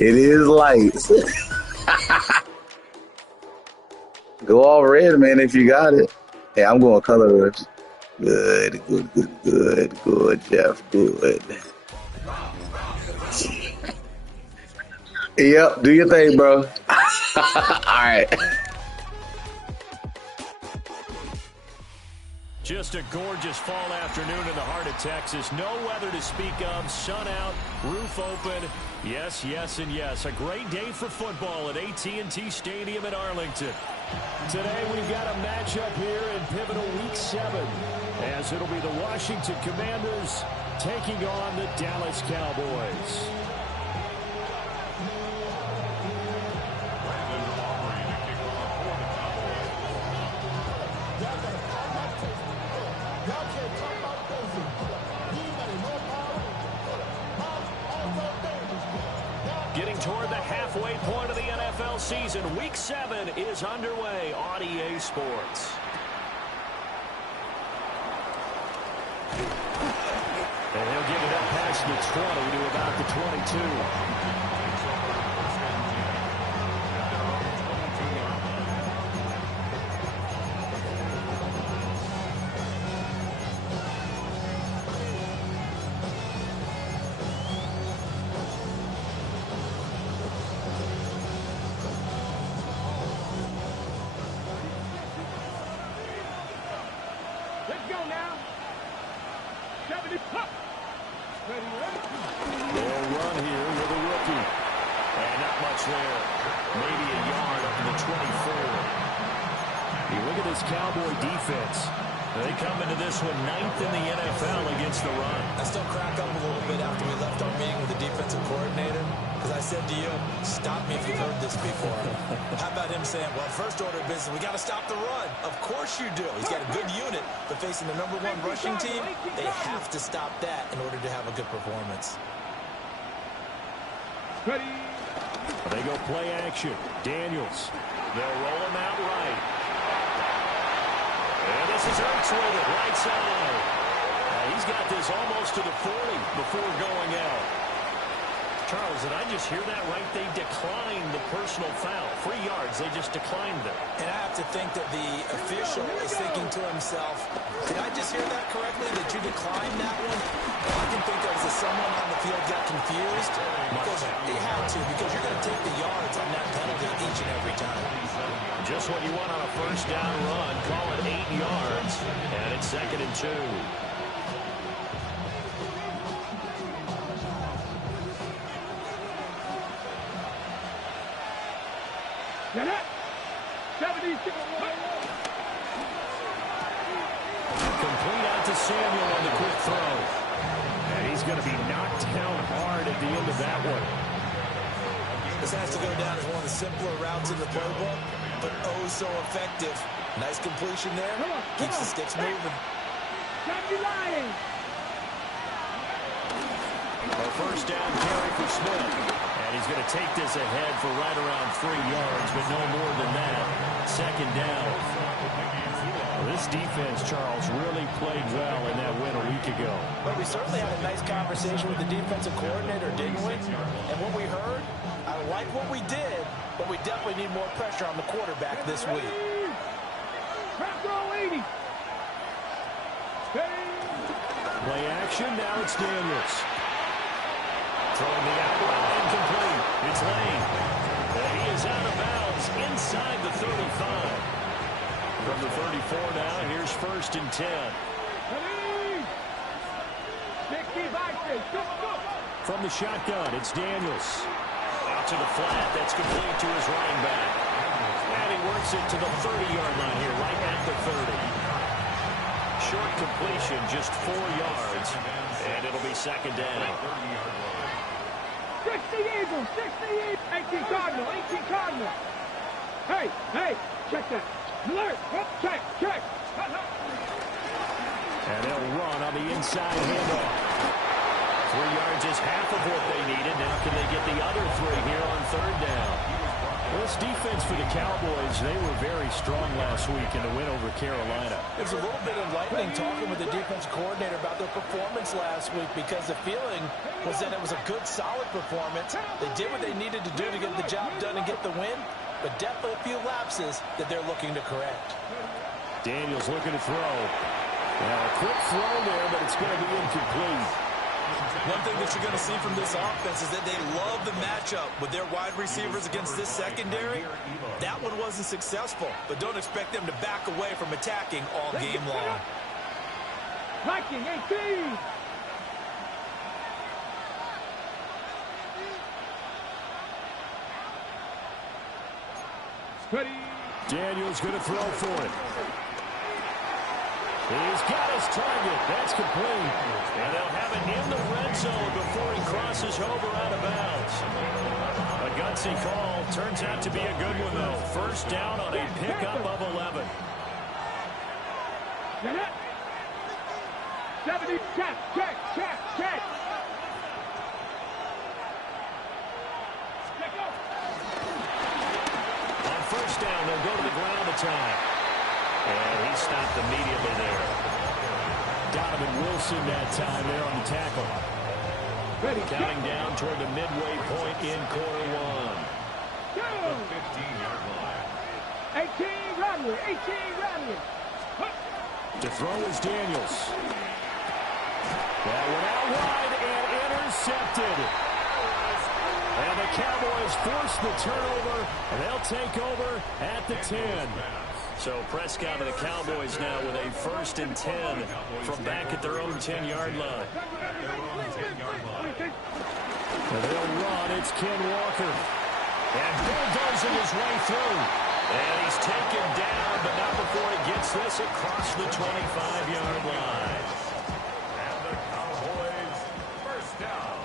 It is lights. Go all red, man, if you got it. Hey, I'm going colorless. Good, Jeff. Good. Yep, do your thing, bro. All right. Just a gorgeous fall afternoon in the heart of Texas. No weather to speak of. Sun out, roof open. Yes, yes, and yes. A great day for football at AT&T Stadium in Arlington. Today we've got a matchup here in pivotal Week 7, as it'll be the Washington Commanders taking on the Dallas Cowboys. Getting toward the halfway point of the NFL season, Week 7 is underway on EA Sports. And he'll get it up past the 20 to about the 22. They'll run here with a rookie. And not much there. Maybe a yard up to the 24. You look at this Cowboy defense. They come into this one 9th in the NFL against the run. I still crack up a little bit after we left our meeting with the defensive coordinator, because I said to you, stop me if you've heard this before. How about him saying, well, first order of business, we got to stop the run. Of course you do. He's got a good unit, but facing the #1 rushing team, they have to stop that in order to have a good performance. Ready. They go play action. Daniels. They'll roll him out right. And this is Ertz with it, right side. He's got this almost to the 40 before going out. Charles, did I just hear that right? They declined the personal foul. 3 yards, they just declined it. And I have to think that the official is thinking to himself, did I just hear that correctly, that you declined that one? All I can think of is that someone on the field got confused, because they had to, because you're going to take the yards on that penalty each and every time. Just what you want on a first down run. Call it 8 yards, and it's 2nd and 2. Complete out to Samuel on the quick throw. And he's going to be knocked down hard at the end of that one. This has to go down as one of the simpler routes in the playbook, but oh so effective. Nice completion there. Keeps the sticks moving. A first down carry for Smith. And he's going to take this ahead for right around 3 yards, but no more than that. 2nd down. Well, this defense, Charles, really played well in that win a week ago. But we certainly had a nice conversation with the defensive coordinator, didn't we? And what we heard, I like what we did, but we definitely need more pressure on the quarterback this week. Play action, now it's Daniels. Throwing the out route incomplete. It's Lane. And he is out of bounds inside the 35. From the 34 now, here's 1st and 10. From the shotgun, it's Daniels. Out to the flat, that's complete to his running back. And he works it to the 30-yard line here, right at the 30. Short completion, just 4 yards, and it'll be 2nd down. 60 Eagles, 60 Eagles. 18 Cardinal, 18 Cardinal. Hey, check that. Alert, check. And they'll run on the inside handoff. 3 yards is half of what they needed. Now can they get the other 3 here on 3rd down? Well, this defense for the Cowboys, they were very strong last week in the win over Carolina. It's a little bit enlightening talking with the defense coordinator about their performance last week because the feeling was that it was a good, solid performance. They did what they needed to do to get the job done and get the win, but definitely a few lapses that they're looking to correct. Daniels looking to throw. Now, a quick throw there, but it's going to be incomplete. One thing that you're going to see from this offense is that they love the matchup with their wide receivers against this secondary. That one wasn't successful, but don't expect them to back away from attacking all game long. Viking 18. Ready. Daniels going to throw for it. He's got his target. That's complete. And they'll have it in the red zone before he crosses over out of bounds. A gutsy call. Turns out to be a good one, though. First down on a pickup of 11. 70, check. On first down, they'll go to the ground a time. And he stopped immediately there. Donovan Wilson that time there on the tackle. Ready. Counting down toward the midway point in quarter one. Go. 15-yard line. 18 Radley. To throw is Daniels. That went out wide and intercepted. And the Cowboys force the turnover, and they'll take over at the 10. So Prescott and the Cowboys now with a 1st and 10 from back at their own 10-yard line. And they'll run. It's Ken Walker. And bulldozing his way through. And he's taken down, but not before he gets this across the 25-yard line. And the Cowboys first down.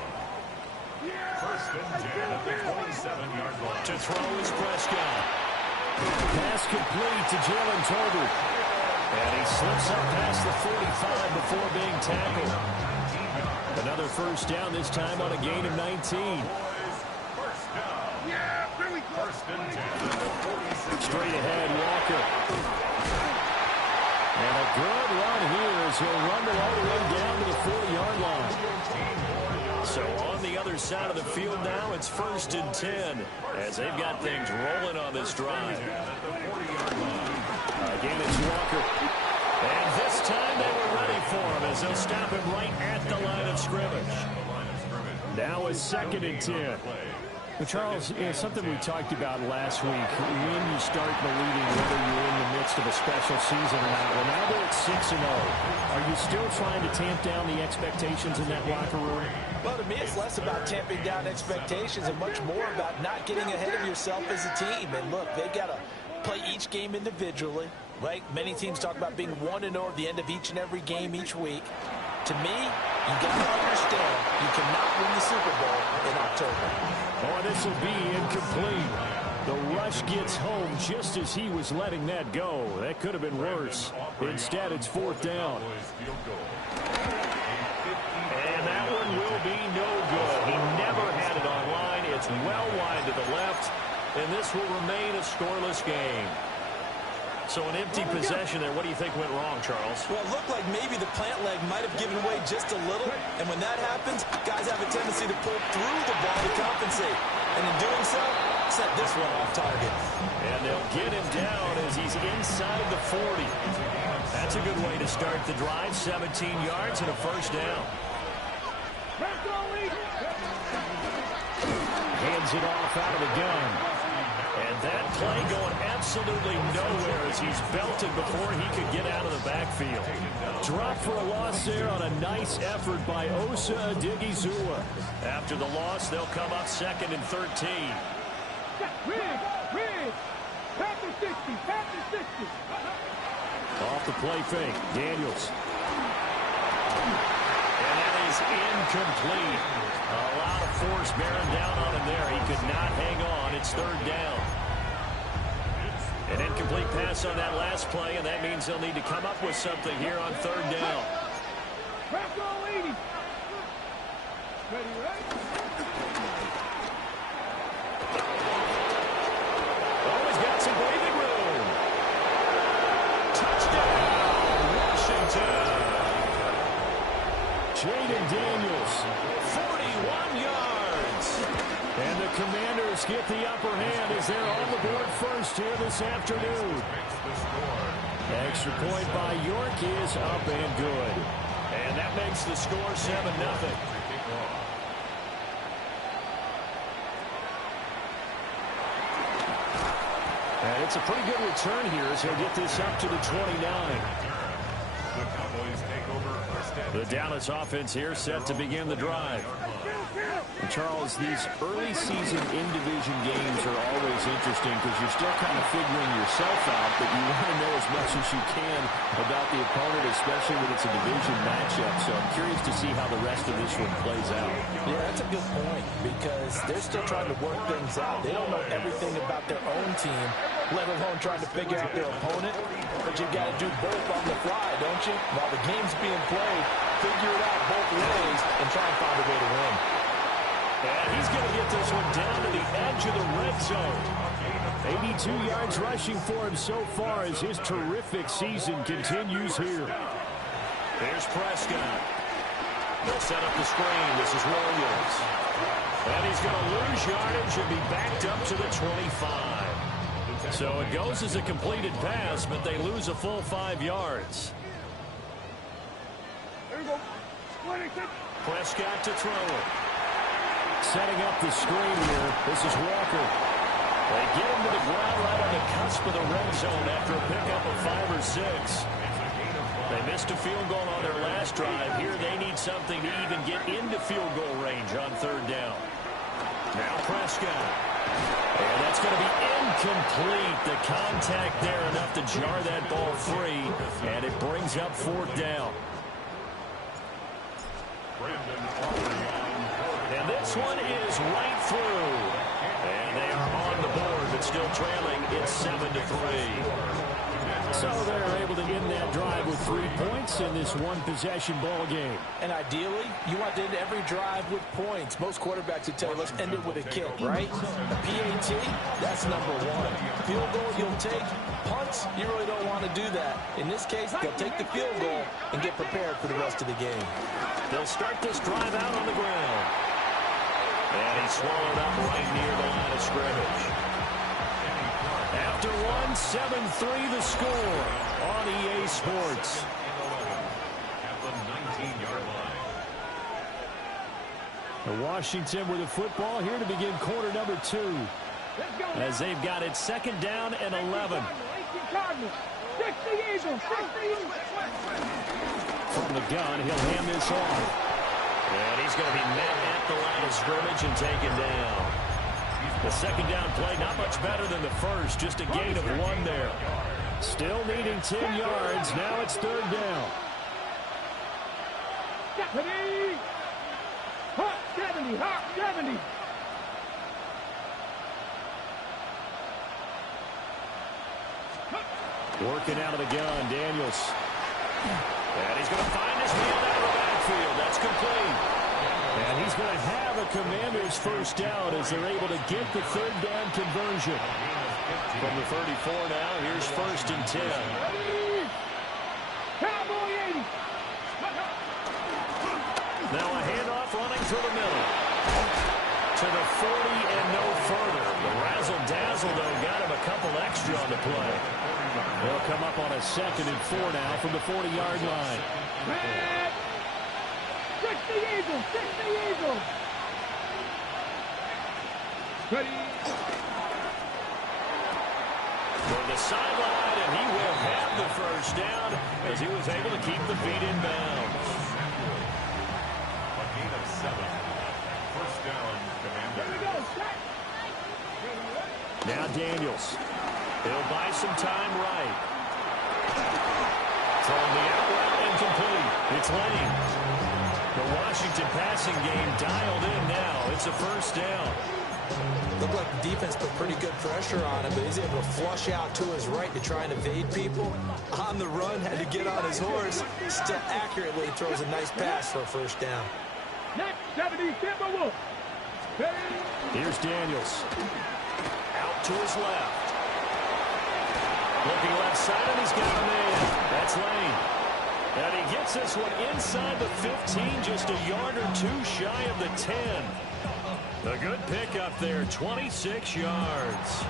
First and 10 at the 27-yard line. To throw is Prescott. Pass complete to Jalen Tolbert. And he slips up past the 45 before being tackled. Another first down, this time on a gain of 19. First down. First and 10. Straight ahead, Walker. And a good run here as he'll run all the way down to the 40-yard line. So on the other side of the field now, it's 1st and 10 as they've got things rolling on this drive. Again, it's Walker. And this time they were ready for him as they'll stop him right at the line of scrimmage. Now it's 2nd and 10. Well, Charles, something we talked about last week, when you start believing whether you're in the midst of a special season or not. Well, now they're at 6-0. Are you still trying to tamp down the expectations in that locker room? Well, to me, it's less about tamping down expectations and much more about not getting ahead of yourself as a team. And look, they've got to play each game individually, right? Many teams talk about being 1-0 at the end of each and every game each week. To me, you got to understand you cannot win the Super Bowl in October. Oh, this will be incomplete. The rush gets home just as he was letting that go. That could have been worse. Instead, it's 4th down. And that one will be no good. He never had it on line. It's well wide to the left. And this will remain a scoreless game. So an empty possession there. What do you think went wrong, Charles? Well, it looked like maybe the plant leg might have given way just a little. And when that happens, guys have a tendency to pull through the ball to compensate. And in doing so, set this one off target. And they'll get him down as he's inside the 40. That's a good way to start the drive. 17 yards and a 1st down. Hands it off out of the gun. And that play going absolutely nowhere as he's belted before he could get out of the backfield. Drop for a loss there on a nice effort by Osa Odighizuwa. After the loss, they'll come up 2nd and 13. Panther 60. Off the play fake, Daniels. And that is incomplete. A lot of force bearing down on him there. He could not hang on. It's 3rd down. An incomplete pass on that last play, and that means they'll need to come up with something here on 3rd down. Jaden Daniels. 41 yards. And the Commanders get the upper hand as they're on the board first here this afternoon. Extra point by York is up and good. And that makes the score 7-0. And it's a pretty good return here as he'll get this up to the 29. The Cowboys take over first and The Dallas offense here set to begin the drive. And Charles, these early season in-division games are always interesting because you're still kind of figuring yourself out, but you want to know as much as you can about the opponent, especially when it's a division matchup. So I'm curious to see how the rest of this one plays out. Yeah, that's a good point because they're still trying to work things out. They don't know everything about their own team, let alone trying to figure out their opponent. But you've got to do both on the fly, don't you? While the game's being played, figure it out both ways and try and find a way to win. And he's going to get this one down to the edge of the red zone. 82 yards rushing for him so far as his terrific season continues here. Here's Prescott. They'll set up the screen. This is Williams. And he's going to lose yardage and be backed up to the 25. So it goes as a completed pass, but they lose a full 5 yards. There we go. 26. Prescott to throw it. Setting up the screen here. This is Walker. They get him to the ground right on the cusp of the red zone after a pickup of 5 or 6. They missed a field goal on their last drive. Here they need something to even get into field goal range on 3rd down. Now Prescott. And that's going to be incomplete. The contact there enough to jar that ball free. And it brings up 4th down. And this one is right through. And they are on the board, but still trailing. It's 7-3. So they're able to end that drive with 3 points in this one-possession ball game. And ideally, you want to end every drive with points. Most quarterbacks would tell you, let's end it with a kick, right? A PAT, that's number 1. Field goal you'll take. Punts, you really don't want to do that. In this case, they'll take the field goal and get prepared for the rest of the game. They'll start this drive out on the ground. And he's swallowed up right near the line of scrimmage. After one, 7-3 the score on EA Sports. at the 19-yard line. Washington with the football here to begin quarter number 2. As they've got it 2nd down and 11. 60 Eagles, 60 Eagles. From the gun, he'll hand this off. And he's going to be met at the line of scrimmage and taken down. The 2nd down play, not much better than the first, just a gain of 1 there. Still needing 10 yards. Now it's 3rd down. 70. Hot 70, hot 70. Working out of the gun, Daniels. And he's going to find his man out of the backfield. That's complete. And he's going to have a Commander's first down as they're able to get the 3rd down conversion. From the 34 now, here's 1st and 10. Cowboy 80. Now a handoff running through the middle. To the 40 and no further. The razzle-dazzle, though, got him a couple extra on the play. They'll come up on a 2nd and 4 now from the 40-yard line. 60 Eagles, 60 Eagles. Ready. For the sideline, and he will have the first down as he was able to keep the feet in bounds. A gain of 7. First down, Commanders. Now Daniels. He'll buy some time right. Throwing the out route incomplete. It's Lane. The Washington passing game dialed in now. It's a first down. Looked like the defense put pretty good pressure on him, but he's able to flush out to his right to try and evade people. On the run, had to get on his horse. Still accurately throws a nice pass for a first down. Next, 70, Timberwolves. Ready. Here's Daniels. Out to his left. Looking left side, and he's got a man. That's Lane. And he gets this one inside the 15, just a yard or two shy of the 10. A good pickup there, 26 yards.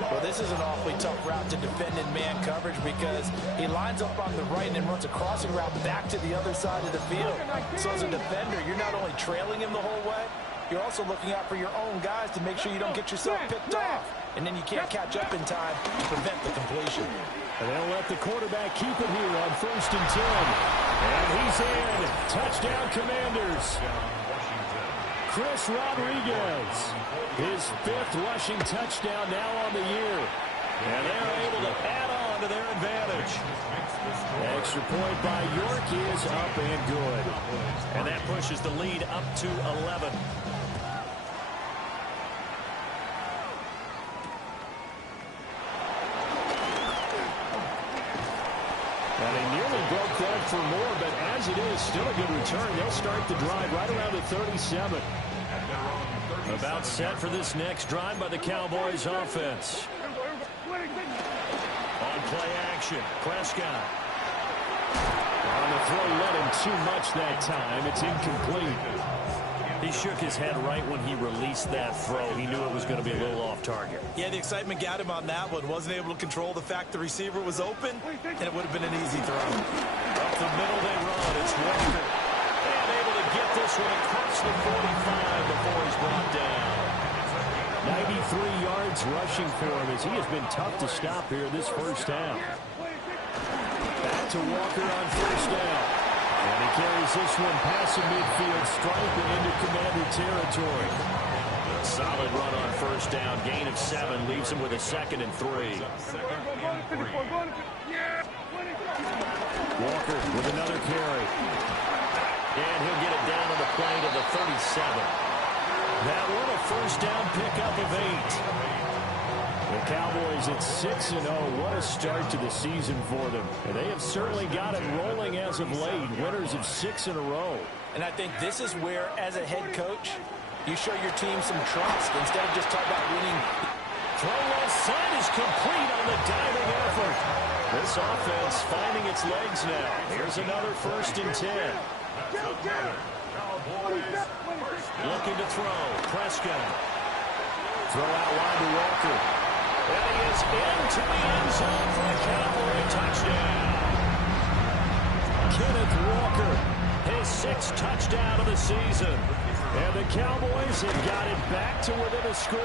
Well, this is an awfully tough route to defend in man coverage because he lines up on the right and then runs a crossing route back to the other side of the field. So as a defender, you're not only trailing him the whole way, you're also looking out for your own guys to make sure you don't get yourself picked off. And then you can't catch up in time to prevent the completion. And they'll let the quarterback keep it here on 1st and 10. And he's in. Touchdown, Commanders. Chris Rodriguez, his 5th rushing touchdown now on the year. And they're able to add on to their advantage. Extra point by York is up and good. And that pushes the lead up to 11. And he nearly broke that for more, but as it is, still a good return. They'll start the drive right around the 37. About set for this next drive by the Cowboys offense. On play action, Prescott. On the throw, let him too much that time. It's incomplete. He shook his head right when he released that throw. He knew it was going to be a little off target. Yeah, the excitement got him on that one. Wasn't able to control the fact the receiver was open, and it would have been an easy throw. Up the middle they run. It's Walker. And able to get this one across the 45 before he's brought down. 93 yards rushing for him as he has been tough to stop here this first half. Back to Walker on 1st down. And he carries this one past the midfield stripe and into Commander territory. A solid run on 1st down. Gain of 7 leaves him with a 2nd and 3. Walker with another carry. And he'll get it down on the play to the 37. That one a 1st down pickup of 8. The Cowboys at 6-0. What a start to the season for them. And they have certainly got it rolling as of late. Winners of 6 in a row. And I think this is where, as a head coach, you show your team some trust instead of just talking about winning. Throw left side is complete on the diving effort. This offense finding its legs now. Here's another 1st and 10. Looking to throw. Prescott. Throw out wide to Walker. And he is into the end zone for a Cowboy touchdown. Kenneth Walker, his 6th touchdown of the season. And the Cowboys have got it back to within a score.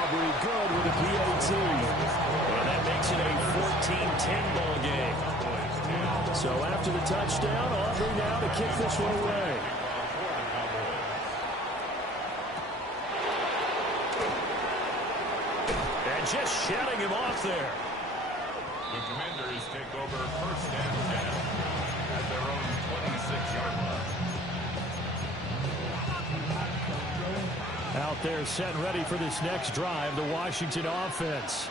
Aubrey good with a PAT. And that makes it a 14-10 ball game. So after the touchdown, Aubrey now to kick this one away. And just shutting him off there. The Commanders take over 1st and 10 at their own 26-yard line. Out there set and ready for this next drive, the Washington offense.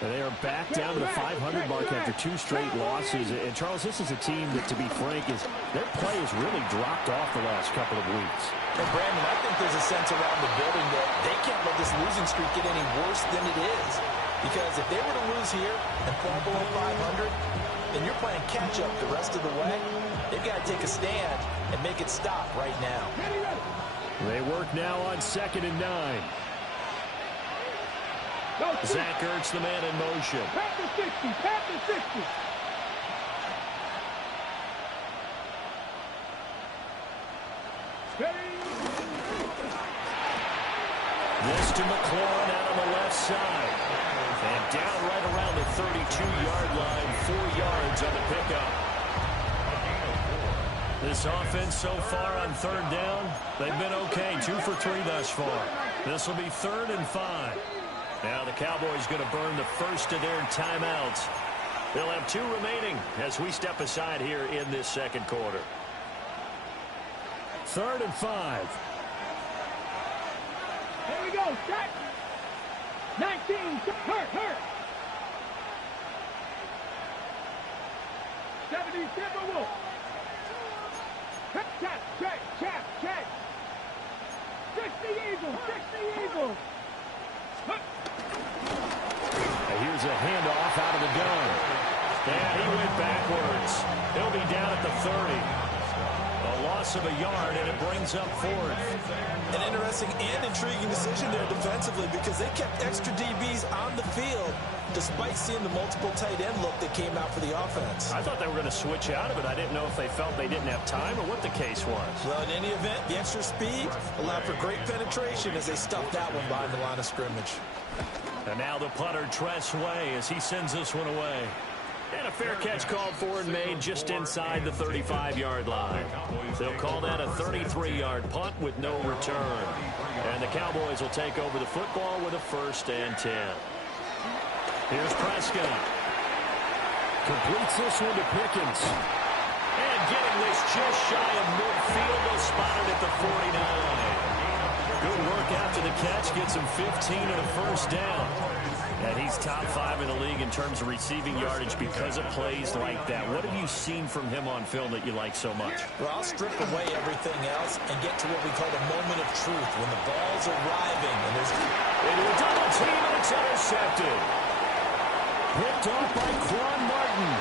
They are back down to the 500 mark after 2 straight losses. And, Charles, this is a team that, to be frank, their play has really dropped off the last couple of weeks. And, Brandon, I think there's a sense around the building that they can't let this losing streak get any worse than it is. Because if they were to lose here and fall below 500, then you're playing catch-up the rest of the way. They've got to take a stand and make it stop right now. They work now on 2nd and 9. Zach Ertz, the man in motion. Pat the 60, pat the 60. This to McLaurin out on the left side. And down right around the 32-yard line, 4 yards on the pickup. This offense so far on 3rd down, they've been okay. 2 for 3 thus far. This will be 3rd and 5. Now the Cowboys going to burn the first of their timeouts. They'll have 2 remaining as we step aside here in this 2nd quarter. 3rd and 5. Here we go, set. 19, hurt. 70, Timberwolf. Check. 60 Eagles. Here's a handoff out of the gun. And he went backwards. He'll be down at the 30. A loss of a yard, and it brings up fourth. An interesting and intriguing decision there defensively because they kept extra DBs on the field despite seeing the multiple tight end look that came out for the offense. I thought they were going to switch out of it. I didn't know if they felt they didn't have time or what the case was. Well, in any event, the extra speed allowed for great penetration as they stuffed that one behind the line of scrimmage. And now the punter, Tress Way, as he sends this one away. And a fair catch called for and made just inside the 35-yard line. They'll call that a 33-yard punt with no return. And the Cowboys will take over the football with a 1st and 10. Here's Prescott. Completes this one to Pickens. And getting this just shy of midfield, they'll spot it at the 49. Good work after the catch. Gets him 15 and a 1st down. And he's top 5 in the league in terms of receiving yardage because of plays like that. What have you seen from him on film that you like so much? Well, I'll strip away everything else and get to what we call the moment of truth when the ball's arriving and there's into a double team and it's intercepted. Picked off by Quan Martin.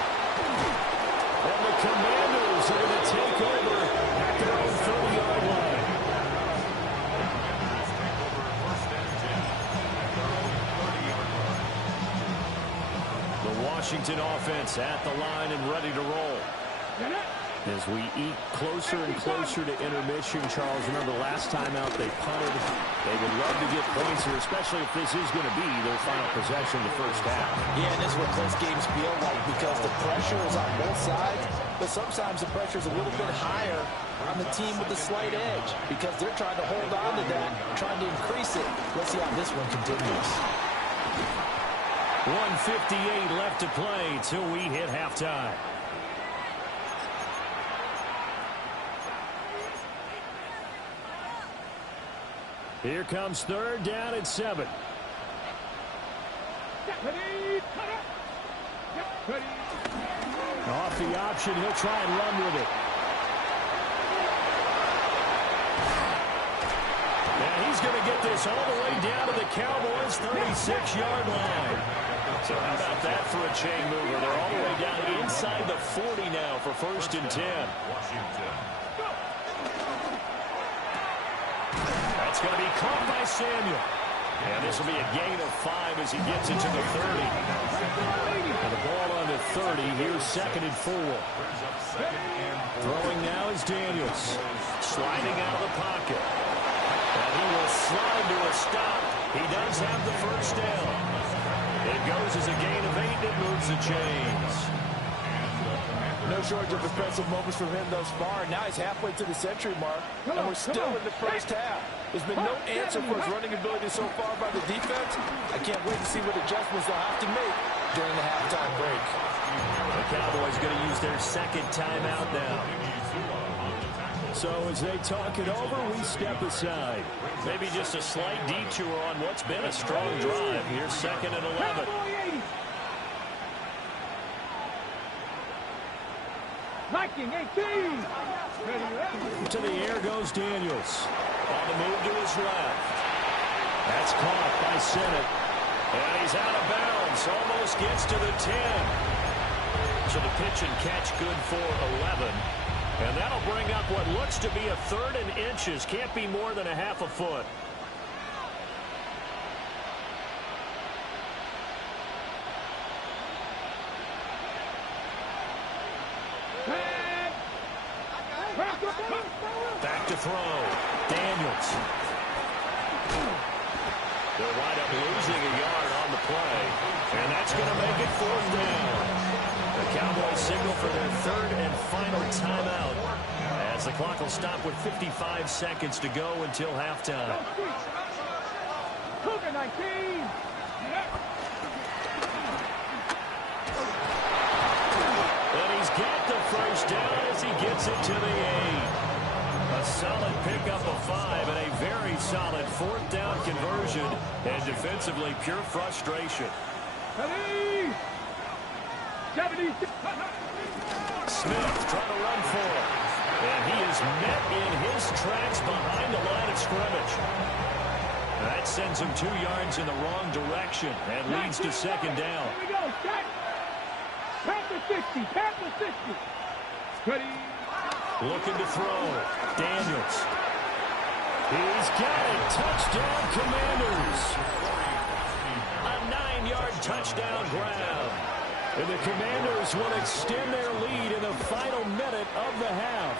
And the Commanders are going to take over at their own 30-yard line. Washington offense at the line and ready to roll. As we eat closer and closer to intermission, Charles, remember last time out they punted. They would love to get points here, especially if this is going to be their final possession of the first half. Yeah, and this is what close games feel like because the pressure is on both sides, but sometimes the pressure is a little bit higher on the team with the slight edge because they're trying to hold on to that, trying to increase it. Let's see how this one continues. 1:58 left to play till we hit halftime. Here comes 3rd down and 7. Off the option, he'll try and run with it. And he's going to get this all the way down to the Cowboys' 36-yard line. So how about that for a chain mover? They're all the way down inside the 40 now for 1st and 10. That's going to be caught by Samuel. And this will be a gain of 5 as he gets it to the 30. And the ball on the 30. Here's 2nd and 4. Throwing now is Daniels. Sliding out of the pocket. And he will slide to a stop. He does have the 1st down. It goes as a gain of 8. It moves the chains. No shortage of impressive moments from him thus far. Now he's halfway to the century mark, and we're still in the first half. There's been no answer for his running ability so far by the defense. I can't wait to see what adjustments they'll have to make during the halftime break. The Cowboys going to use their 2nd timeout now. So as they talk it over, we step aside. Maybe just a slight detour on what's been a strong drive. Here's 2nd and 11. Viking 18. To the air goes Daniels. On the move to his left. That's caught by Sennett. And he's out of bounds. Almost gets to the 10. So the pitch and catch good for 11. And that'll bring up what looks to be a 3rd and inches. Can't be more than a half a foot. Back to throw. Daniels. They'll wind up losing a yard on the play. And that's going to make it 4th down. The Cowboys signal for their 3rd and final timeout as the clock will stop with 55 seconds to go until halftime. Cougar 19. And he's got the 1st down as he gets it to the 8. A solid pickup of 5 and a very solid 4th down conversion. And defensively, pure frustration. 76. Smith trying to run for it. And he is met in his tracks behind the line of scrimmage. That sends him 2 yards in the wrong direction and leads to 2nd down. Here we go, set. Panther 60. Panther 60. Ready. Looking to throw. Daniels. He's got it. Touchdown, Commanders. A 9-yard touchdown grab. And the Commanders will extend their lead in the final minute of the half.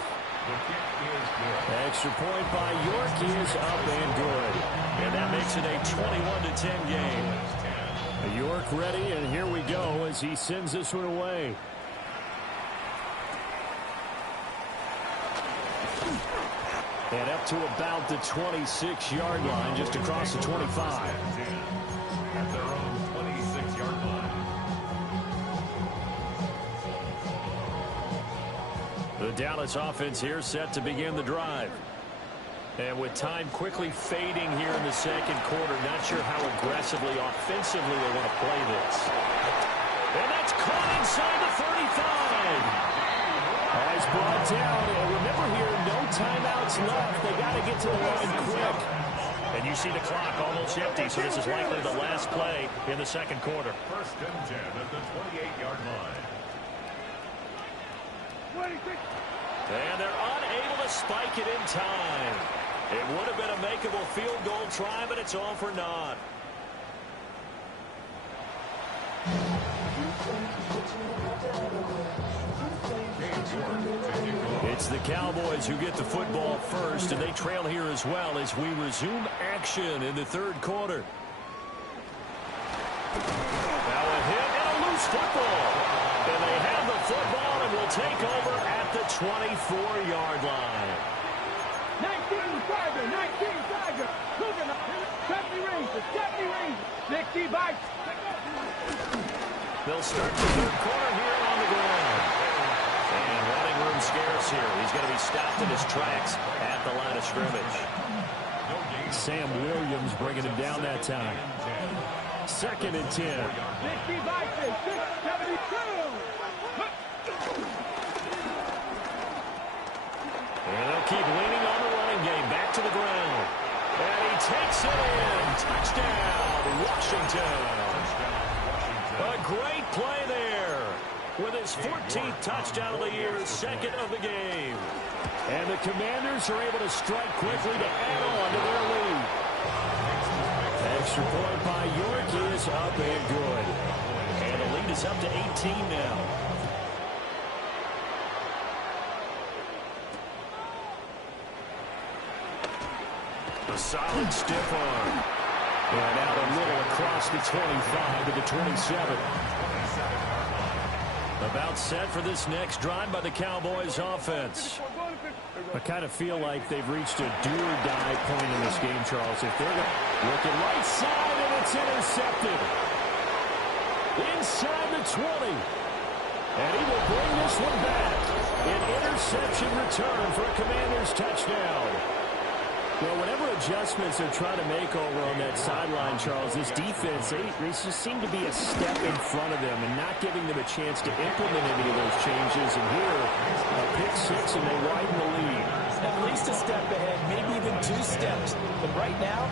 Extra point by York is up and good. And that makes it a 21-10 game. York ready, and here we go as he sends this one away. And up to about the 26-yard line, just across the 25. At their own 26-yard line. The Dallas offense here set to begin the drive. And with time quickly fading here in the second quarter, not sure how aggressively, offensively they want to play this. And that's caught inside the 35. He's brought down. And remember here, no timeouts left. They got to get to the line quick. And you see the clock almost empty, so this is likely the last play in the second quarter. First and 10 at the 28-yard line. And they're unable to spike it in time. It would have been a makeable field goal try, but it's all for naught. It's the Cowboys who get the football first, and they trail here as well as we resume action in the third quarter. Now a hit and a loose football. And they have the football and will take over at the 24-yard line. 19 Tiger, 19 Tiger. Cooking up. 70 Rangers, 70 Rangers. 60 bites. They'll start the third quarter here on the ground. And running room scarce here. He's going to be stopped in his tracks at the line of scrimmage. Sam Williams bringing him down that time. Second and 10. 60 bites. 672. And they'll keep leaning on the running game. Back to the ground. And he takes it in. Touchdown, Washington. A great play there. With his 14th touchdown of the year, second of the game. And the Commanders are able to strike quickly to add on to their lead. Extra point by York is up and good. And the lead is up to 18 now. A solid stiff arm. And out a little across the 25 to the 27. About set for this next drive by the Cowboys offense. I kind of feel like they've reached a do-or-die point in this game, Charles. If they're looking right side, and it's intercepted. Inside the 20. And he will bring this one back. An interception return for a Commanders touchdown. Well, whatever adjustments they're trying to make over on that sideline, Charles, this defense, they just seem to be a step in front of them and not giving them a chance to implement any of those changes. And here, a pick six, and they widen the lead. At least a step ahead, maybe even 2 steps. But right now,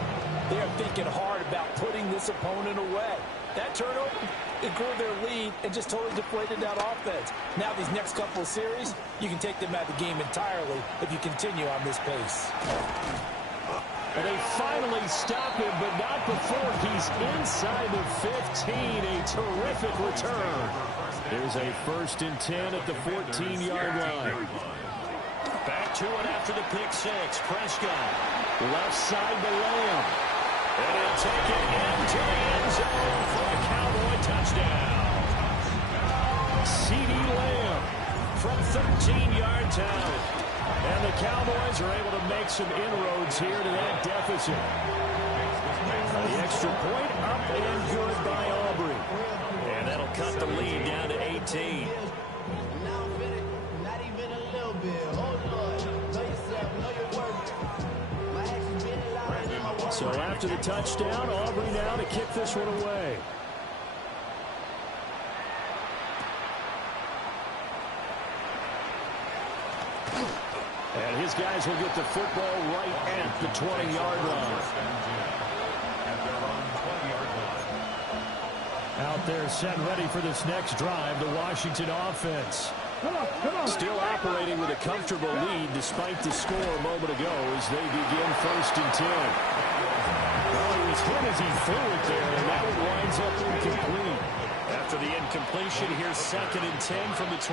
they are thinking hard about putting this opponent away. That turnover, it grew their lead and just totally deflated that offense. Now these next couple of series, you can take them out of the game entirely if you continue on this pace. And they finally stop him, but not before he's inside the 15. A terrific return. There's a first and 10 at the 14-yard line. Back to it after the pick six. Prescott, left side to Lamb. And he'll take it into the end zone for a Cowboy touchdown. CeeDee Lamb from 13 yards out. And the Cowboys are able to make some inroads here to that deficit. The extra point up and good by Aubrey. And that'll cut the lead down to 18. Not even a little bit. Oh, Lord. Know yourself. Know your worth. My actions get louder than my words. So after the touchdown, Aubrey now to kick this one away. And his guys will get the football right at the 20-yard line. Out They're set and ready for this next drive, the Washington offense. Still operating with a comfortable lead despite the score a moment ago as they begin 1st and 10. Well, he was hit as he threw it there, and that one winds up incomplete. After the incompletion, here's 2nd and 10 from the 20.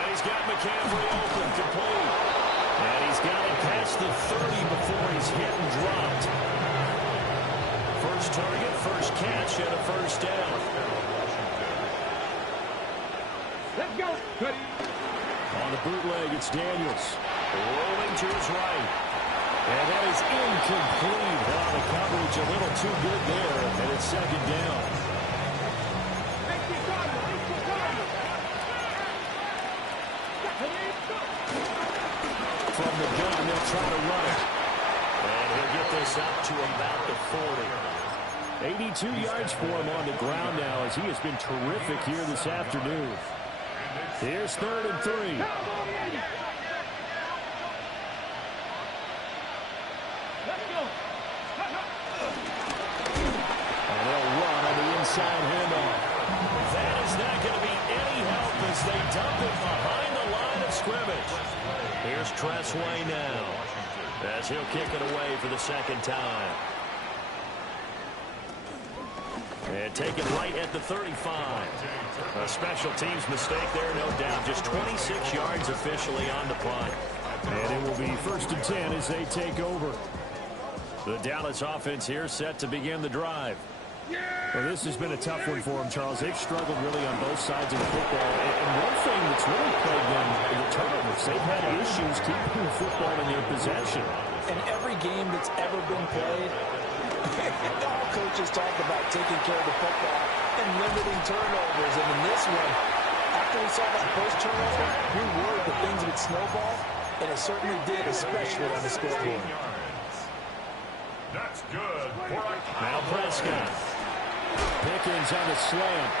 And he's got McCaffrey open, complete. And he's got it past the 30 before he's hit and dropped. First target, first catch, and a 1st down. Let's go. On the bootleg, it's Daniels. Rolling to his right. And that is incomplete. Well, the coverage a little too good there, and it's 2nd down. From the gun, they'll try to run it. And he'll get this up to about the 40. 82 yards for him on the ground now as he has been terrific here this afternoon. Here's 3rd and 3. And they'll run on the inside handoff. That is not going to be any help as they dump it behind the line of scrimmage. Here's Tressway now as he'll kick it away for the 2nd time. And take it right at the 35. A special teams mistake there, no doubt. Just 26 yards officially on the punt. And it will be 1st and 10 as they take over. The Dallas offense here set to begin the drive. Well, this has been a tough one for them, Charles. They've struggled really on both sides of the football. And one thing that's really plagued them, the turnovers. They've had issues keeping the football in their possession. In every game that's ever been played, all coaches talk about taking care of the football and limiting turnovers. And in this one, after we saw that first turnover, we were worried that things would snowball, and it certainly did, especially on the scoreboard. That's good. Now Prescott. Pickens on the slant.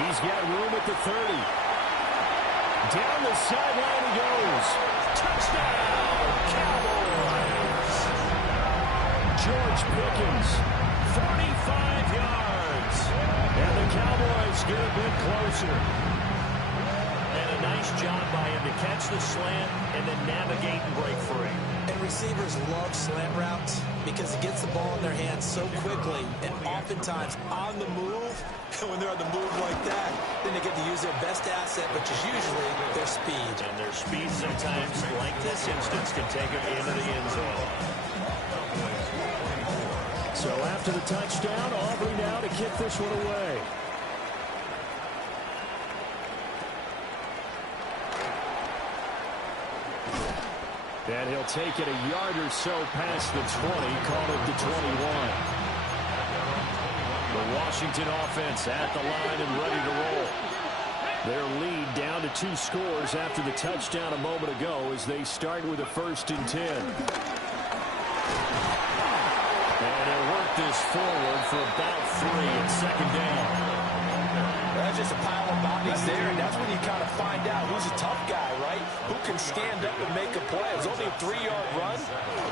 He's got room at the 30. Down the sideline he goes. Touchdown, Cowboys. George Pickens, 35 yards. And the Cowboys get a bit closer. And a nice job by him to catch the slant and then navigate and break free. And receivers love slant routes because it gets the ball in their hands so quickly and oftentimes on the move. And when they're on the move like that, then they get to use their best asset, which is usually their speed. And their speed sometimes, like this instance, can take them into the end zone. So after the touchdown, Aubrey now to kick this one away. And he'll take it a yard or so past the 20, call it the 21. The Washington offense at the line and ready to roll. Their lead down to 2 scores after the touchdown a moment ago as they start with a 1st and 10. And they'll work this forward for about 3 and 2nd down. That's just a pile of bodies there, and that's when you kind of find out who's a tough guy, right? Who can stand up and make a play. It was only a 3-yard run,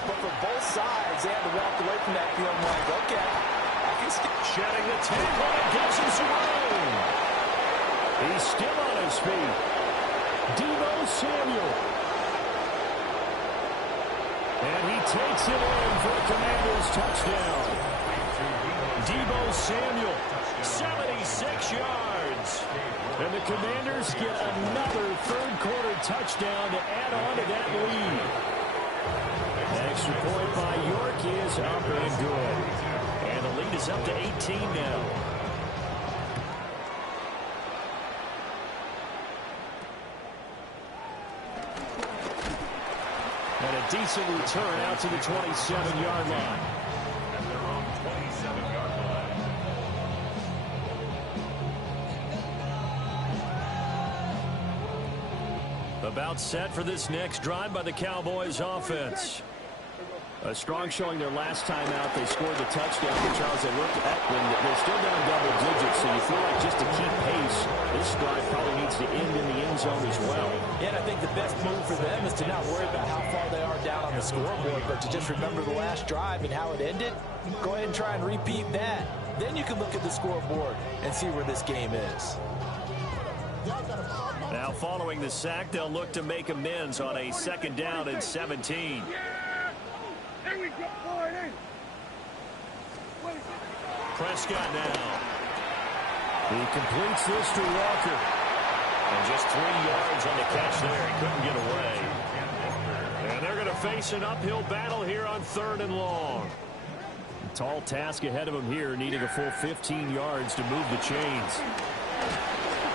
but for both sides, they had to walk away from that feeling like, okay, I can still. Shedding the tackle and gives him some room. He's still on his feet. Deebo Samuel. And he takes it in for the Commanders' touchdown. Deebo Samuel, 76 yards. And the Commanders get another third-quarter touchdown to add on to that lead. Extra point by York is up and good. And the lead is up to 18 now. And a decent return out to the 27-yard line. At their own 27-yard line. About set for this next drive by the Cowboys offense. A strong showing their last time out. They scored the touchdown. But Charles, they looked at when they're still down double digits, so you feel like just to keep pace, this drive probably needs to end in the end zone as well. Yeah, and I think the best move for them is to not worry about how far they are down on the scoreboard, but to just remember the last drive and how it ended. Go ahead and try and repeat that. Then you can look at the scoreboard and see where this game is. Now following the sack, they'll look to make amends on a 2nd down and 17. Prescott now. He completes this to Walker. And just 3 yards on the catch there. He couldn't get away. And they're going to face an uphill battle here on 3rd and long. Tall task ahead of him here, needing a full 15 yards to move the chains.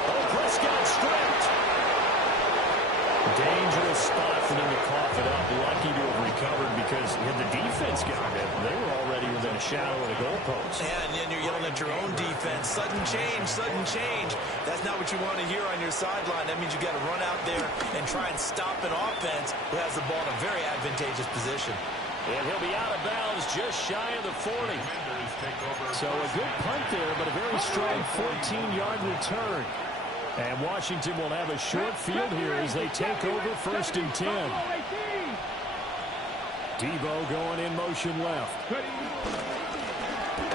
Oh, Prescott stripped. Dangerous spot for them to cough it up. Lucky to have recovered because had the defense got it, they were already within a shadow of the goalpost. And then you're yelling at your own defense. Sudden change, sudden change. That's not what you want to hear on your sideline. That means you got to run out there and try and stop an offense who has the ball in a very advantageous position. And he'll be out of bounds just shy of the 40. So a good punt there, but a very strong 14-yard return. And Washington will have a short field here as they take over 1st and 10. Debo going in motion left.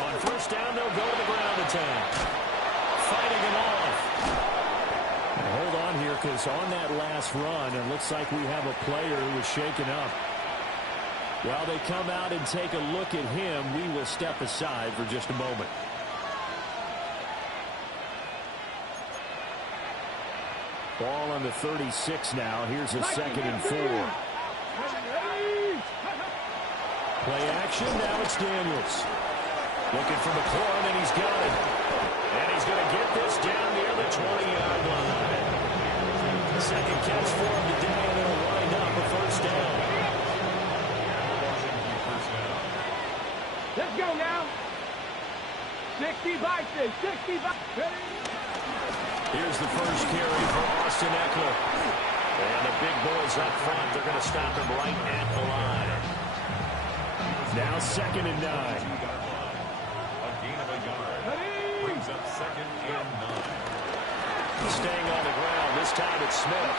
On 1st down, they'll go to the ground attack. Fighting it off. Now hold on here because on that last run, it looks like we have a player who was shaken up. While they come out and take a look at him, we will step aside for just a moment. Ball on the 36 now. Here's a 2nd and 4. Play action. Now it's Daniels. Looking for McLaurin, and he's got it. And he's going to get this down near the 20-yard line. Second catch for him today, and it'll wind up a 1st down. Let's go now. 60 by 6. 60 by 6. Here's the first carry for Austin Eckler. And the big boys up front, they're going to stop him right at the line. Now 2nd and 9. A gain of a yard. Brings up 2nd and 9. Staying on the ground, this time it's Smith.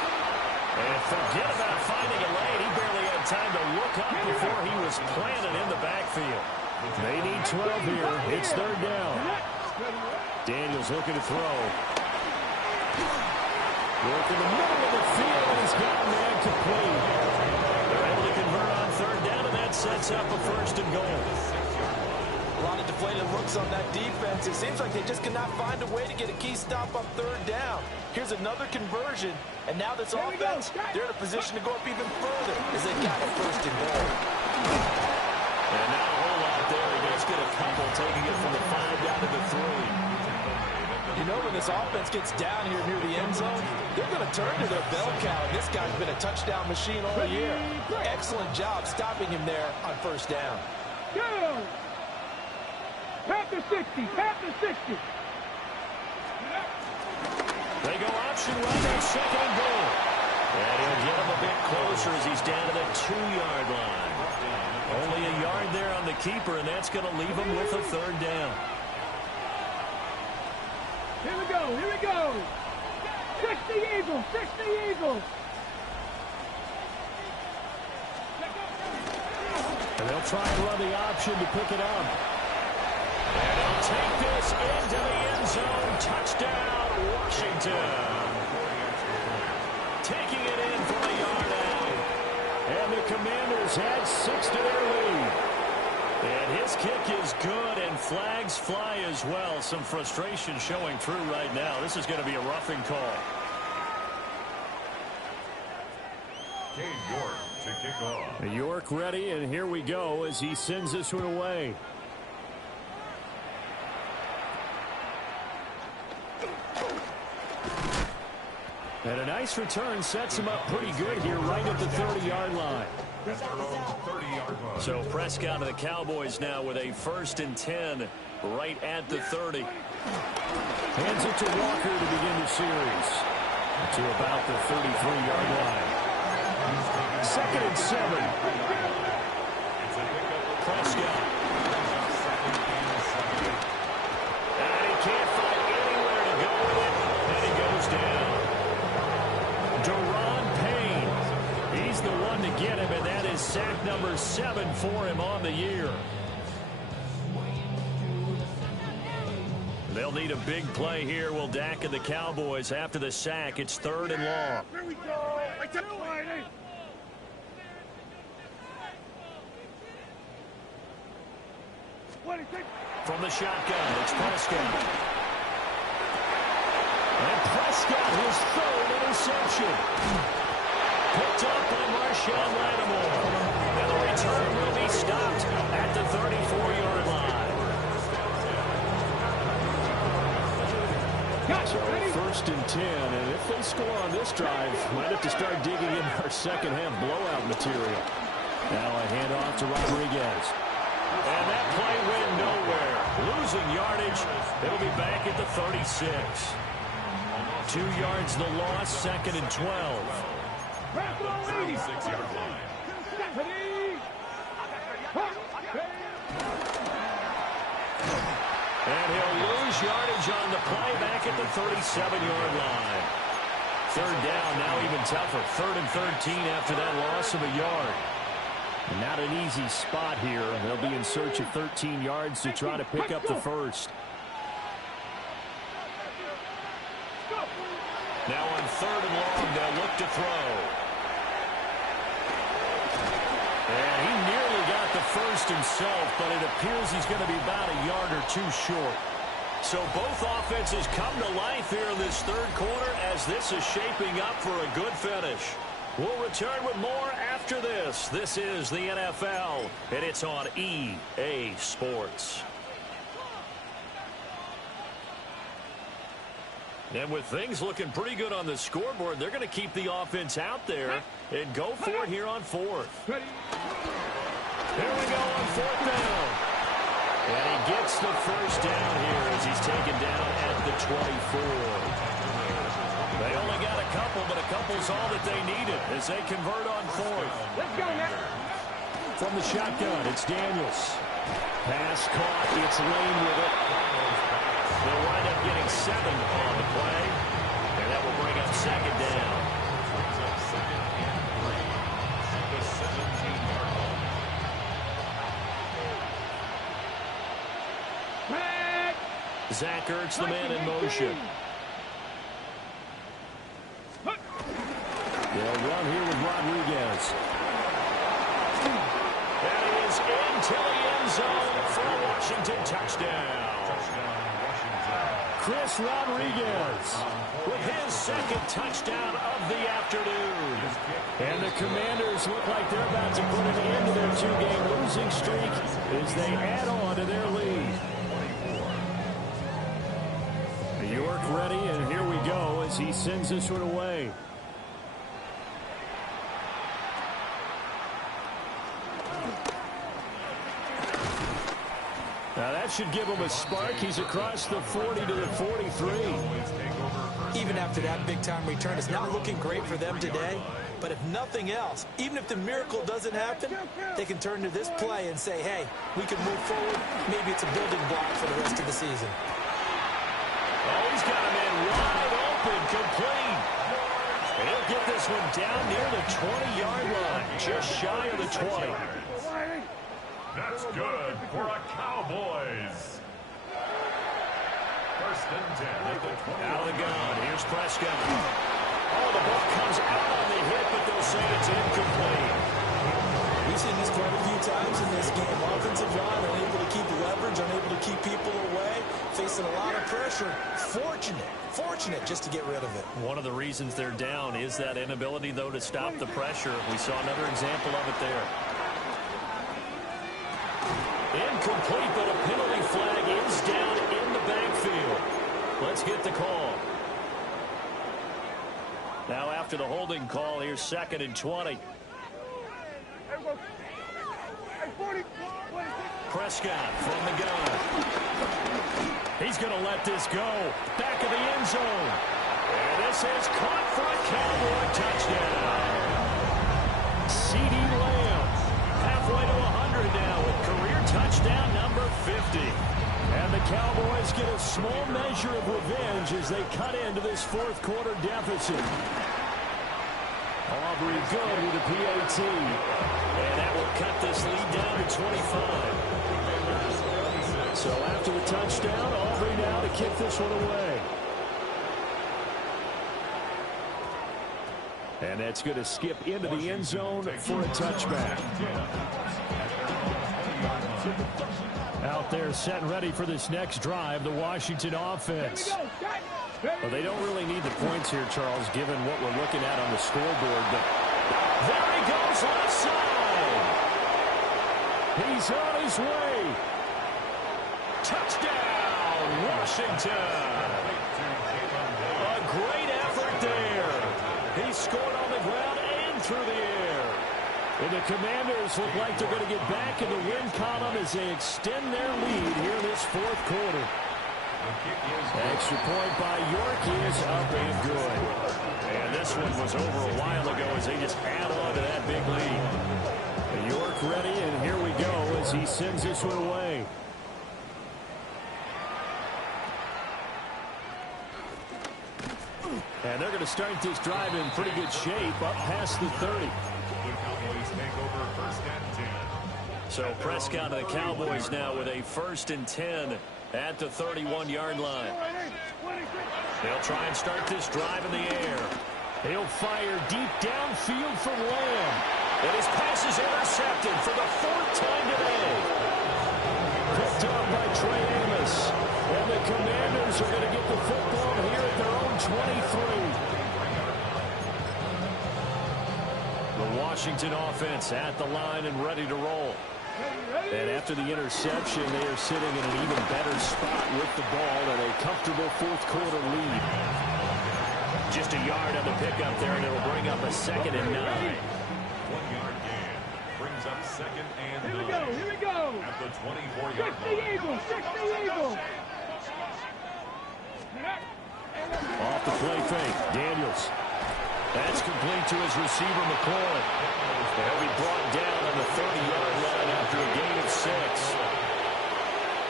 And forget about finding a lane. He barely had time to look up before he was planted in the backfield. They need 12 here. It's 3rd down. Daniels looking to throw. Work in the middle of the field, and he's got a man complete. They're able to convert on 3rd down, and that sets up a 1st and goal. A lot of deflated looks on that defense. It seems like they just cannot find a way to get a key stop on 3rd down. Here's another conversion, and now this offense, they're in a position to go up even further as they got a 1st and goal. And now a whole lot there. He does get a couple, taking it from the 5 down to the 3. You know, when this offense gets down here near the end zone, they're going to turn to their bell cow. This guy's been a touchdown machine all year. Excellent job stopping him there on 1st down. Go! Panther 60. Panther 60. They go option right on 2nd and goal. And he'll get him a bit closer as he's down to the 2-yard line. Only a yard there on the keeper, and that's going to leave him with a 3rd down. Here we go. Here we go. 60 Eagles. 60 Eagles. And they'll try and run the option to pick it up. And he'll take this into the end zone. Touchdown, Washington. Taking it in from a yard out. And the Commanders add 6 to their lead. And his kick is good, and flags fly as well. Some frustration showing through right now. This is going to be a roughing call. Cade York to kick off. York ready, and here we go as he sends this one away. And a nice return sets him up pretty good here right at the 30-yard line. At their own 30-yard line. So Prescott and the Cowboys now with a 1st and 10 right at the 30. Hands it to Walker to begin the series. To about the 33-yard line. 2nd and 7. It's an the one to get him, and that is sack number 7 for him on the year. They'll need a big play here. Will Dak and the Cowboys after the sack. It's 3rd and long. Here we go. From the shotgun, it's Prescott. And Prescott, his 3rd interception. Picked up by Marshawn Lattimore. And the return will be stopped at the 34-yard line. So 1st and 10, and if they score on this drive, might have to start digging in our second half blowout material. Now a handoff to Rodriguez. And that play went nowhere. Losing yardage. It'll be back at the 36. 2 yards the loss, 2nd and 12. 36-yard line. And he'll lose yardage on the play back at the 37-yard line. 3rd down, now even tougher. 3rd and 13 after that loss of a yard. Not an easy spot here. They'll be in search of 13 yards to try to pick up the first. Now on 3rd and long, they'll look to throw. And he nearly got the first himself, but it appears he's going to be about a yard or 2 short. So both offenses come to life here in this 3rd quarter as this is shaping up for a good finish. We'll return with more after this. This is the NFL, and it's on EA Sports. And with things looking pretty good on the scoreboard, they're going to keep the offense out there and go for it here on 4th. Here we go on 4th down. And he gets the first down here as he's taken down at the 24. They only got a couple, but a couple's all that they needed as they convert on 4th. Let's go, man. From the shotgun, it's Daniels. Pass caught. It's Lane with it. They'll wind up getting 7 on the play, and that will bring up 2nd down. Zach Ertz, the man in motion. They'll run here with Rodriguez. That is into the end zone for a Washington touchdown. Chris Rodriguez with his 2nd touchdown of the afternoon. And the Commanders look like they're about to put an end to their 2-game losing streak as they add on to their lead. York ready, and here we go as he sends this one away. Now that should give him a spark. He's across the 40 to the 43. Even after that big-time return, it's not looking great for them today. But if nothing else, even if the miracle doesn't happen, they can turn to this play and say, hey, we can move forward. Maybe it's a building block for the rest of the season. Oh, he's got a man wide open, complete. And he'll get this one down near the 20-yard line, just shy of the 20. That's good for a Cowboys. 1st and 10 at the 20. Out of the gun, here's Prescott. Oh, the ball comes out on the hit, but they'll say it's incomplete. We've seen this quite a few times in this game. Offensive line unable to keep leverage, unable to keep people away, facing a lot of pressure. Fortunate just to get rid of it. One of the reasons they're down is that inability, though, to stop the pressure. We saw another example of it there. Incomplete, but a penalty flag is down in the backfield. Let's get the call. Now after the holding call, here's 2nd and 20. Prescott from the gun. He's going to let this go. Back of the end zone. And this is caught for a Cowboy touchdown. C.D. Lamb halfway to 100 now with career touchdown number 50. And the Cowboys get a small measure of revenge as they cut into this 4th quarter deficit. Aubrey good with a PAT. And that will cut this lead down to 25. So after the touchdown, Aubrey now to kick this one away. And that's going to skip into the end zone for a touchback. Out there set and ready for this next drive, the Washington offense. Well, they don't really need the points here, Charles, given what we're looking at on the scoreboard. But there he goes left side. He's on his way. Touchdown, Washington. A great effort there. He scored on the ground and through the air. And the Commanders look like they're going to get back in the win column as they extend their lead here in this fourth quarter. Extra point by York is up and good. And this one was over a while ago as they just add on to that big lead. York ready, and here we go as he sends this one away. And they're going to start this drive in pretty good shape up past the 30. So Prescott and the Cowboys now with a 1st and 10 at the 31-yard line. They'll try and start this drive in the air. He'll fire deep downfield from Lamb. And his pass is intercepted for the 4th time today. Picked up by Trey Amos. And the Commanders are going to get the football here at their own 23. The Washington offense at the line and ready to roll. And after the interception, they are sitting in an even better spot with the ball and a comfortable fourth quarter lead. Just a yard on the pickup there, and it'll bring up a 2nd and 9. 1-yard gain brings up 2nd and 9. Here we go. At the 24-yard 60 line. Eagles, 60 Eagles. Off the play fake, Daniels. That's complete to his receiver, McCoy. He'll be brought down on the 30-yard line after a gain of 6.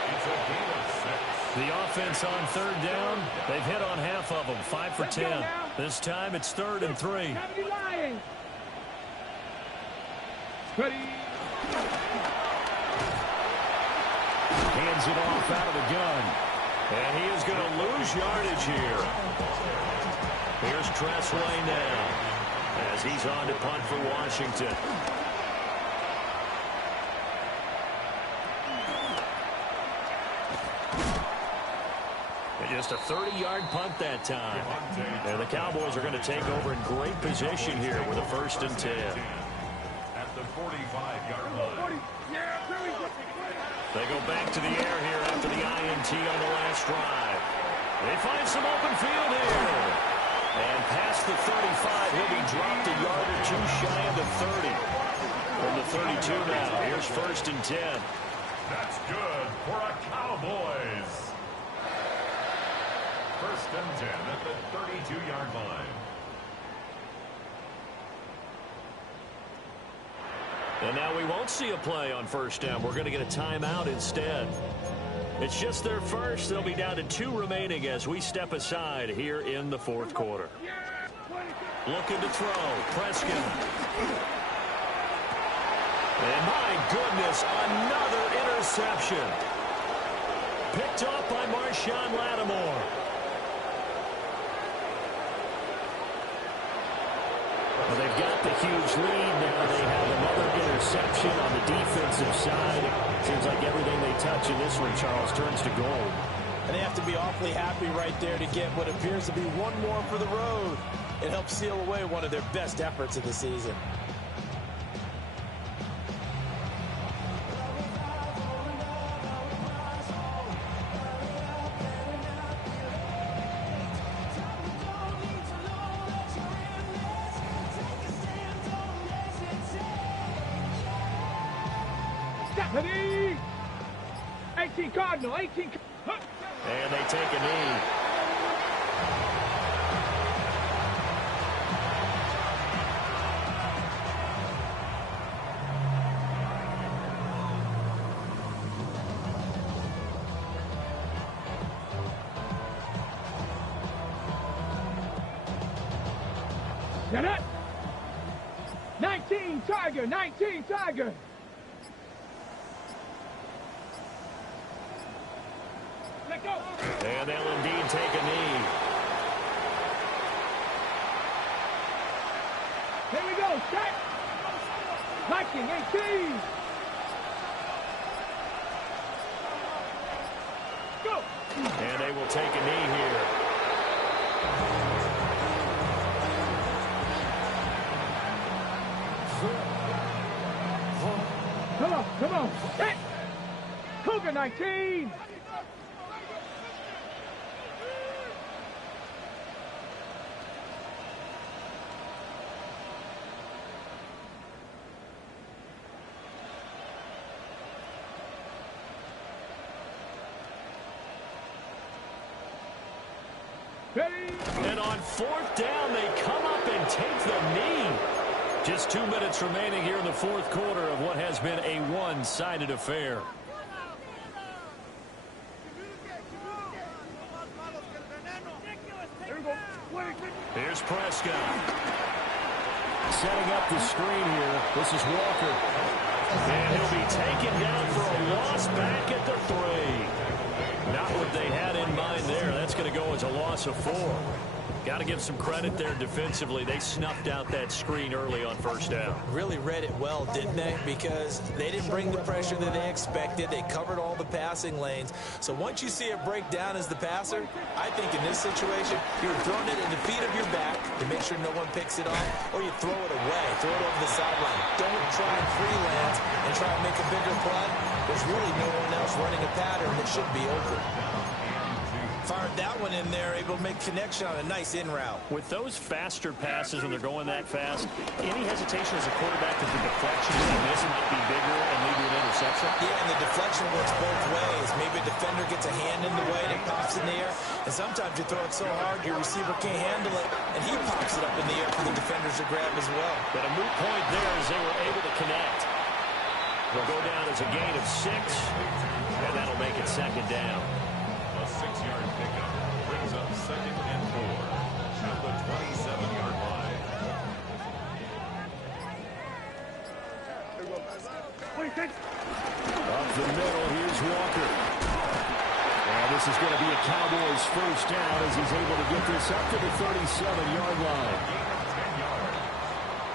It's a gain of 6. The offense on 3rd down, they've hit on half of them, 5 for 10. This time it's 3rd and 3. Hands it off out of the gun. And he is going to lose yardage here. Here's Tressway now as he's on to punt for Washington. Just a 30-yard punt that time. And the Cowboys are going to take over in great position here with a 1st and 10. At the 45-yard line. They go back to the air here after the INT on the last drive. They find some open field here. And past the 35, he'll be dropped a yard or two shy of the 30. From the 32 now, here's 1st and 10. That's good for a Cowboys. 1st and 10 at the 32-yard line. And now we won't see a play on 1st down. We're going to get a timeout instead. It's just their first. They'll be down to 2 remaining as we step aside here in the 4th quarter. Looking to throw. Prescott. And my goodness, another interception. Picked up by Marshawn Lattimore. Well, they've got the huge lead now. They have another interception on the defensive side. Seems like everything they touch in this one, Charles, turns to gold. And they have to be awfully happy right there to get what appears to be one more for the road. It helps seal away one of their best efforts of the season. Ready? 18 Cardinal, 18. And they take a knee. Get it? 19 Tiger, 19 Tiger. Let go. And they'll indeed take a knee. Here we go, set. Viking 18. Go. And they will take a knee here. Come on, set. Cougar 19. Ready? And on fourth down, they come up and take the knee. Just 2 minutes remaining here in the fourth quarter of what has been a one-sided affair. Here's Prescott. Setting up the screen here. This is Walker. And he'll be taken down for a loss back at the 3. Not what they had in mind there. That's going to go as a loss of 4. Got to give some credit there defensively. They snuffed out that screen early on first down. Really read it well, didn't they? Because they didn't bring the pressure that they expected. They covered all the passing lanes. So once you see it break down as the passer, I think in this situation, you're throwing it in the feet of your back to make sure no one picks it off, or you throw it away, throw it over the sideline. Don't try and freelance and try and make a bigger play. There's really no one else running a pattern that should be open. Fired that one in there, able to make connection on a nice in route. With those faster passes when they're going that fast, any hesitation as a quarterback that the deflection that they miss might be bigger and maybe an interception? Yeah, and the deflection works both ways. Maybe a defender gets a hand in the way and it pops in the air. And sometimes you throw it so hard your receiver can't handle it, and he pops it up in the air for the defenders to grab as well. But a moot point there as they were able to connect. They'll go down as a gain of 6, and that'll make it second down. A 6-yard pickup brings up 2nd and 4 at the 27-yard line. Up the middle, here's Walker. And this is going to be a Cowboys first down as he's able to get this up to the 37-yard line.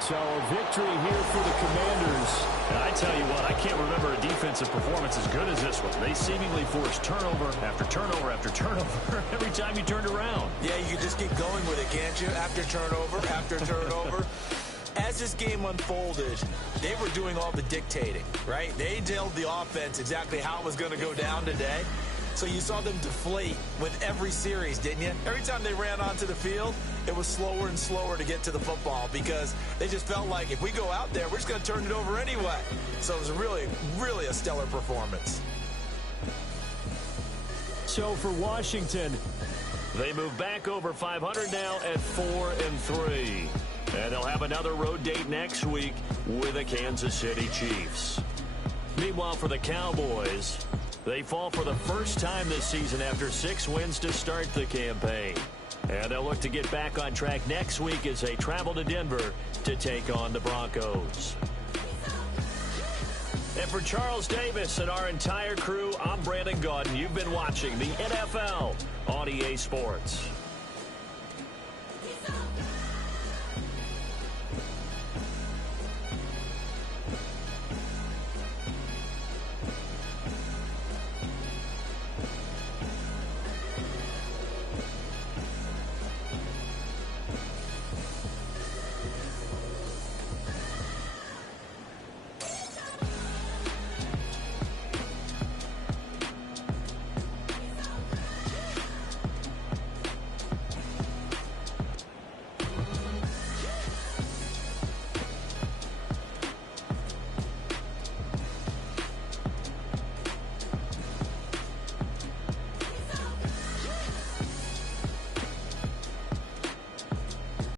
So a victory here for the Commanders. And I tell you what, I can't remember a defensive performance as good as this one. They seemingly forced turnover after turnover after turnover every time you turned around. Yeah, you can just keep going with it, can't you? After turnover. As this game unfolded, they were doing all the dictating, right? They told the offense exactly how it was going to go down today. So you saw them deflate with every series, didn't you? Every time they ran onto the field, it was slower and slower to get to the football because they just felt like if we go out there, we're just going to turn it over anyway. So it was really, really a stellar performance. So for Washington, they move back over 500 now at 4-3. And they'll have another road date next week with the Kansas City Chiefs. Meanwhile, for the Cowboys, they fall for the first time this season after 6 wins to start the campaign. And they'll look to get back on track next week as they travel to Denver to take on the Broncos. And for Charles Davis and our entire crew, I'm Brandon Gaudin. You've been watching the NFL on EA Sports.